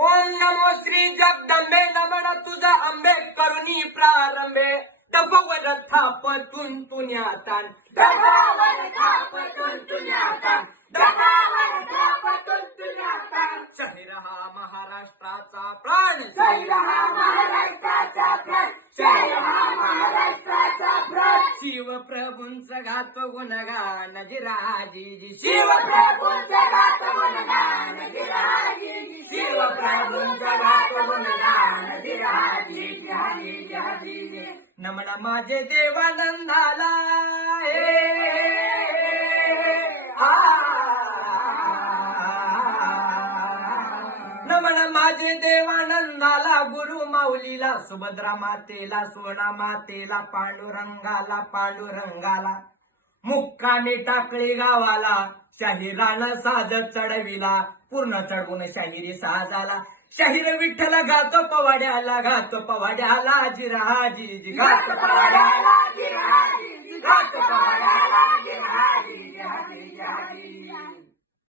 ओम नमो श्री जगदंबे नमन तुझा आंबे करुणी प्रारंभे डबवर थापतून शरीर हा महाराष्ट्राचा प्राण. हा महाराष्ट्राचा प्राण. शैल हा महाराष्ट्राचा प्राण. शिवप्रभूंच घात गुणगान. जिराजी शिव नमन माझे देवानंदाला. नमन माझे देवानंदाला गुरु माऊलीला सुभद्रा मातेला सोना मातेला पांडुरंगाला पांडुरंगाला मुक्कामी टाकळी गावाला शाहिरानं साज चढविला पूर्ण चढवून शाहिरी साजाला. शाहीर विठ्ठल गातो पवाड्याला गातो पवाड्याला घाट गातो पवाड्याला हरी